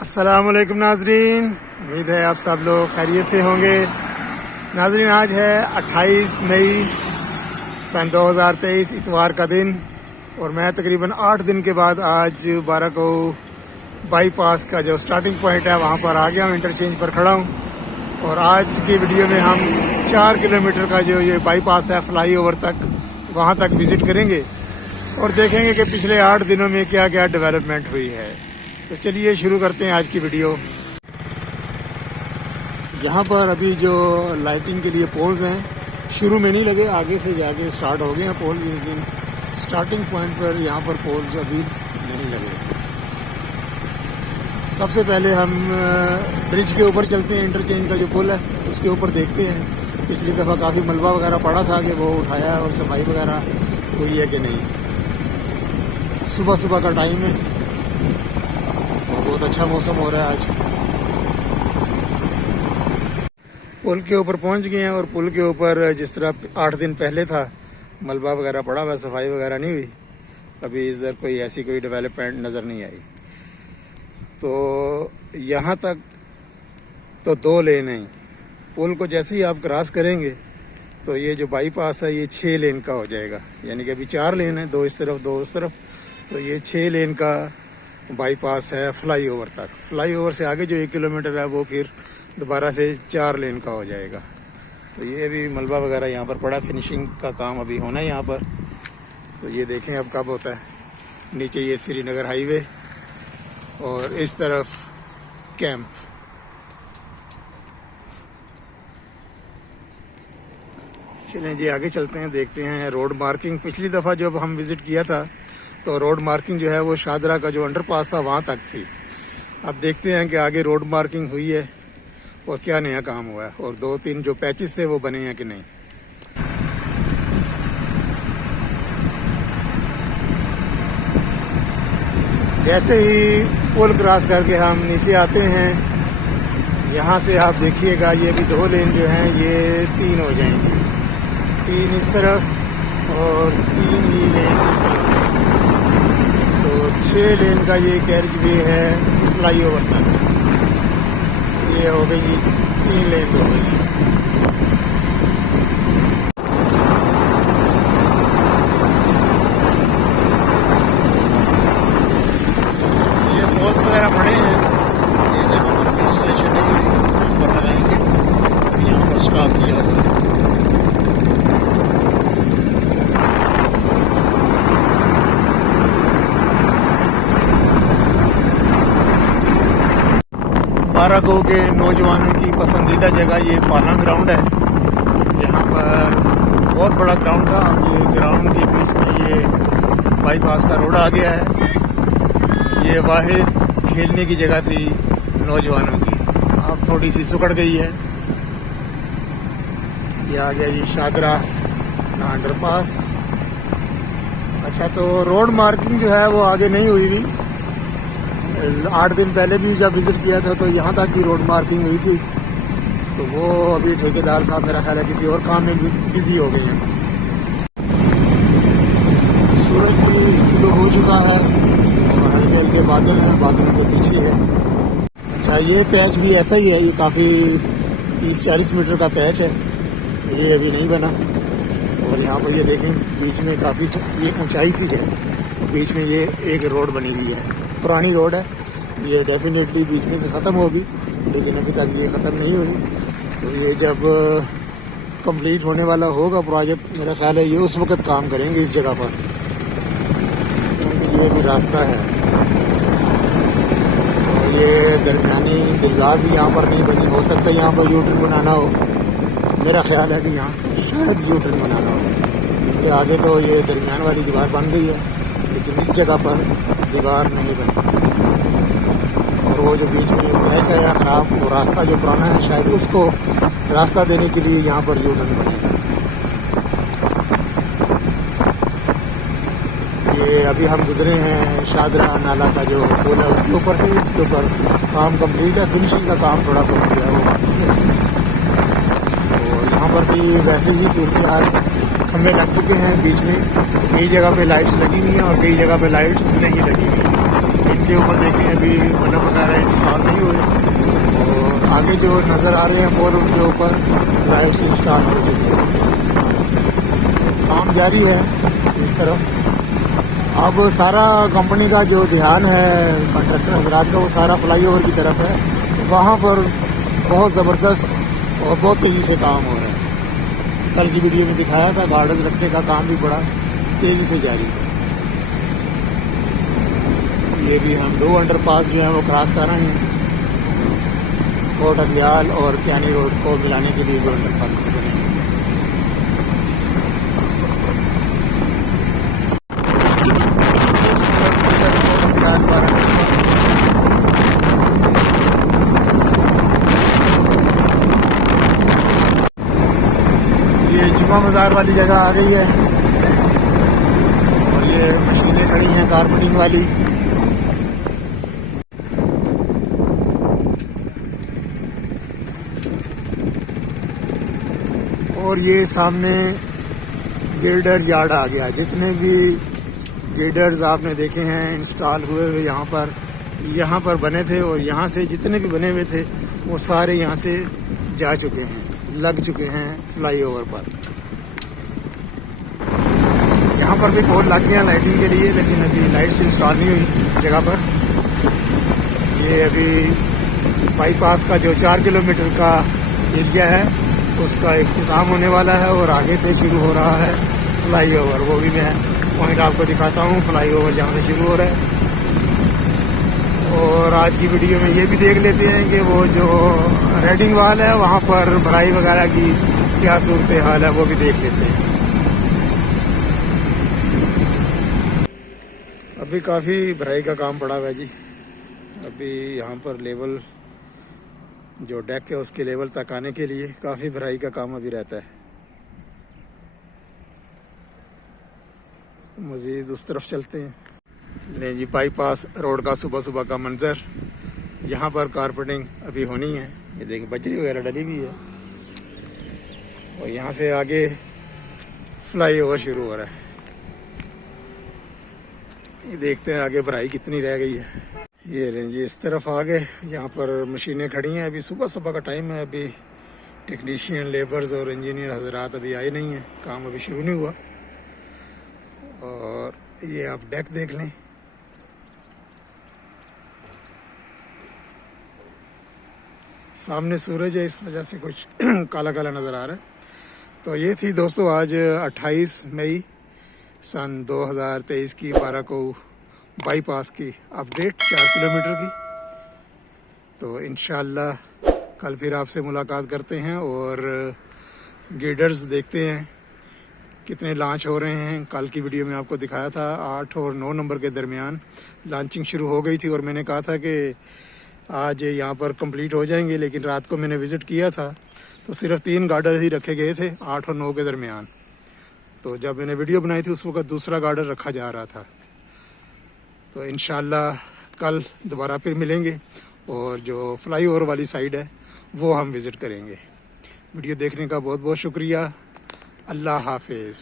अस्सलामुअलैकुम नाजरीन, उम्मीद है आप सब लोग खैरियत से होंगे। नाजरीन, आज है 28 मई सन 2023 इतवार का दिन और मैं तकरीबन 8 दिन के बाद आज 12 को बाईपास का जो स्टार्टिंग पॉइंट है वहाँ पर आ गया हूँ। इंटरचेंज पर खड़ा हूँ और आज की वीडियो में हम 4 किलोमीटर का जो ये बाईपास है फ्लाई ओवर तक, वहाँ तक विज़िट करेंगे और देखेंगे कि पिछले 8 दिनों में क्या क्या डेवलपमेंट हुई है। तो चलिए शुरू करते हैं आज की वीडियो। यहाँ पर अभी जो लाइटिंग के लिए पोल्स हैं शुरू में नहीं लगे, आगे से जाके स्टार्ट हो गए हैं पोल, लेकिन स्टार्टिंग पॉइंट पर यहाँ पर पोल्स अभी नहीं लगे। सबसे पहले हम ब्रिज के ऊपर चलते हैं। इंटरचेंज का जो पुल है उसके ऊपर देखते हैं पिछली दफ़ा काफ़ी मलबा वगैरह पड़ा था कि वो उठाया और सफाई वगैरह हुई है कि नहीं। सुबह सुबह का टाइम है, बहुत अच्छा मौसम हो रहा है आज। पुल के ऊपर पहुंच गए हैं और पुल के ऊपर जिस तरह 8 दिन पहले था मलबा वगैरह पड़ा हुआ, सफाई वगैरह नहीं हुई। अभी इधर कोई ऐसी कोई डेवलपमेंट नज़र नहीं आई। तो यहाँ तक तो 2 लेन हैं। पुल को जैसे ही आप क्रॉस करेंगे तो ये जो बाईपास है ये 6 लेन का हो जाएगा, यानी कि अभी 4 लेन है, 2 इस तरफ 2 उस तरफ। तो ये 6 लेन का बाईपास है फ्लाई ओवर तक। फ्लाई ओवर से आगे जो 1 किलोमीटर है वो फिर दोबारा से 4 लेन का हो जाएगा। तो ये भी मलबा वगैरह यहाँ पर पड़ा, फिनिशिंग का काम अभी होना है यहाँ पर। तो ये देखें अब कब होता है। नीचे ये श्रीनगर हाईवे और इस तरफ कैंप। चलें जी आगे चलते हैं, देखते हैं रोड मार्किंग। पिछली दफ़ा जब हम विज़िट किया था तो रोड मार्किंग जो है वो शादरा का जो अंडरपास था वहाँ तक थी। अब देखते हैं कि आगे रोड मार्किंग हुई है और क्या नया काम हुआ है और 2-3 जो पैचेस थे वो बने हैं कि नहीं। जैसे ही पुल क्रॉस करके हम नीचे आते हैं, यहाँ से आप देखिएगा ये भी 2 लेन जो हैं ये 3 हो जाएंगे। 3 इस तरफ और 3 ही लेन इस तरफ। 6 लेन का ये कैरिज वे है फ्लाई ओवर तक। ये हो गई 3 लेन हो गई। ये पोल्स वगैरह पड़े हैं, ये जहाँ पर इंस्टॉलेशन नहीं हुई वहाँ पर लगाएंगे, यहाँ पर स्टॉप किया हुआ है। बारागो के नौजवानों की पसंदीदा जगह ये पाना ग्राउंड है। यहाँ पर बहुत बड़ा ग्राउंड था, अब ये ग्राउंड के बीच में ये बाईपास का रोड आ गया है। ये वाहिद खेलने की जगह थी नौजवानों की, अब थोड़ी सी सुकड़ गई है। ये आ गया ये शादरा अंडरपास। अच्छा, तो रोड मार्किंग जो है वो आगे नहीं हुई हुई। 8 दिन पहले भी जब विज़िट किया था तो यहाँ तक भी रोड मार्किंग हुई थी। तो वो अभी ठेकेदार साहब मेरा ख्याल है किसी और काम में बिजी हो गए हैं। सूरज भी किलो हो चुका है और हल्के हल्के बादल हैं, बादलों के पीछे है। अच्छा, ये पैच भी ऐसा ही है, ये काफ़ी 30-40 मीटर का पैच है, ये अभी नहीं बना। और यहाँ पर ये देखें बीच में काफ़ी ये ऊंचाई सी है, बीच में ये एक रोड बनी हुई है, पुरानी रोड है। ये डेफिनेटली बीच में से ख़त्म होगी, लेकिन अभी तक ये ख़त्म नहीं हुई। तो ये जब कंप्लीट होने वाला होगा प्रोजेक्ट, मेरा ख्याल है ये उस वक्त काम करेंगे इस जगह पर, क्योंकि ये भी रास्ता है। तो ये दरमियानी दीवार भी यहाँ पर नहीं बनी, हो सकता है यहाँ पर यू टर्न बनाना हो। मेरा ख्याल है कि यहाँ शायद यू टर्न बनाना हो, क्योंकि आगे तो ये दरमियान वाली दीवार बन गई है, लेकिन इस जगह पर दीवार नहीं बनी। और वो जो बीच में पैच आया ख़राब, वो रास्ता जो पुराना है शायद उसको रास्ता देने के लिए यहाँ पर यू टर्न बनेगा। ये अभी हम गुजरे हैं शादरा नाला का जो पुल है उसके ऊपर से, इसके ऊपर काम कंप्लीट है, फिनिशिंग का काम थोड़ा बहुत गया वो बाकी है। तो यहाँ पर भी वैसे ही सूरत हाल, खंभे लग चुके हैं बीच में, कई जगह पे लाइट्स लगी हुई हैं और कई जगह पे लाइट्स नहीं लगी हुई हैं। इनके ऊपर देखें अभी बल्ब वगैरह इंस्टॉल नहीं हुए, और आगे जो नज़र आ रहे हैं पोल उनके ऊपर लाइट्स इंस्टॉल हो चुकी हैं। काम जारी है इस तरफ। अब सारा कंपनी का जो ध्यान है कॉन्ट्रैक्टर हजरात का वो सारा फ्लाईओवर की तरफ है। वहाँ पर बहुत ज़बरदस्त और बहुत तेज़ी से काम हो रहा है। कल की वीडियो में दिखाया था गार्डर्स रखने का काम भी बड़ा तेज़ी से जारी है। ये भी हम 2 अंडरपास जो हैं वो क्रॉस कर रहे हैं, कोट अदियाल और क्यानी रोड को मिलाने के लिए जो अंडरपासेस बने हैं। जुम्मा बाज़ार वाली जगह आ गई है और ये मशीनें खड़ी हैं कारपेंटिंग वाली। और ये सामने गिल्डर यार्ड आ गया। जितने भी गिल्डर्स आपने देखे हैं इंस्टॉल हुए हुए यहाँ पर बने थे, और यहाँ से जितने भी बने हुए थे वो सारे यहाँ से जा चुके हैं, लग चुके हैं फ्लाईओवर पर। यहाँ पर भी पोल लग गया लाइटिंग के लिए, लेकिन अभी लाइट्स इंस्टॉल नहीं हुई इस जगह पर। ये अभी बाईपास का जो 4 किलोमीटर का एरिया है उसका इख्तिताम होने वाला है, और आगे से शुरू हो रहा है फ्लाईओवर। वो भी मैं पॉइंट आपको दिखाता हूँ, फ्लाईओवर जहाँ से शुरू हो रहा है। और आज की वीडियो में ये भी देख लेते हैं कि वो जो रेडिंग वाल है वहाँ पर भराई वगैरह की क्या सूरत हाल है, वो भी देख लेते हैं। अभी काफ़ी भराई का काम पड़ा हुआ है जी। अभी यहाँ पर लेवल जो डेक है उसके लेवल तक आने के लिए काफ़ी भराई का काम अभी रहता है। मज़ीद उस तरफ चलते हैं। नहीं जी, बाईपास रोड का सुबह सुबह का मंज़र। यहाँ पर कारपेंटिंग अभी होनी है। ये देखिए बजरी वगैरह डली हुई है, और यहाँ से आगे फ्लाईओवर शुरू हो रहा है। ये देखते हैं आगे भराई कितनी रह गई है। ये रेंज इस तरफ आ गए, यहाँ पर मशीनें खड़ी हैं। अभी सुबह सुबह का टाइम है, अभी टेक्नीशियन, लेबर्स और इंजीनियर हजरात अभी आए नहीं हैं, काम अभी शुरू नहीं हुआ। और ये आप डेक देख लें, सामने सूरज है इस वजह से कुछ काला काला नज़र आ रहा है। तो ये थी दोस्तों आज 28 मई सन 2023 की 12 को बाईपास की अपडेट 4 किलोमीटर की। तो इंशाल्लाह कल फिर आपसे मुलाकात करते हैं और गिल्डर्स देखते हैं कितने लॉन्च हो रहे हैं। कल की वीडियो में आपको दिखाया था 8 और 9 नंबर के दरमियान लॉन्चिंग शुरू हो गई थी, और मैंने कहा था कि आज यहाँ पर कंप्लीट हो जाएंगे, लेकिन रात को मैंने विज़िट किया था तो सिर्फ 3 गार्डर ही रखे गए थे 8 और 9 के दरमियान। तो जब मैंने वीडियो बनाई थी उस वक्त दूसरा गार्डर रखा जा रहा था। तो इंशाल्लाह कल दोबारा फिर मिलेंगे, और जो फ्लाईओवर वाली साइड है वो हम विज़िट करेंगे। वीडियो देखने का बहुत बहुत शुक्रिया। अल्लाह हाफिज़।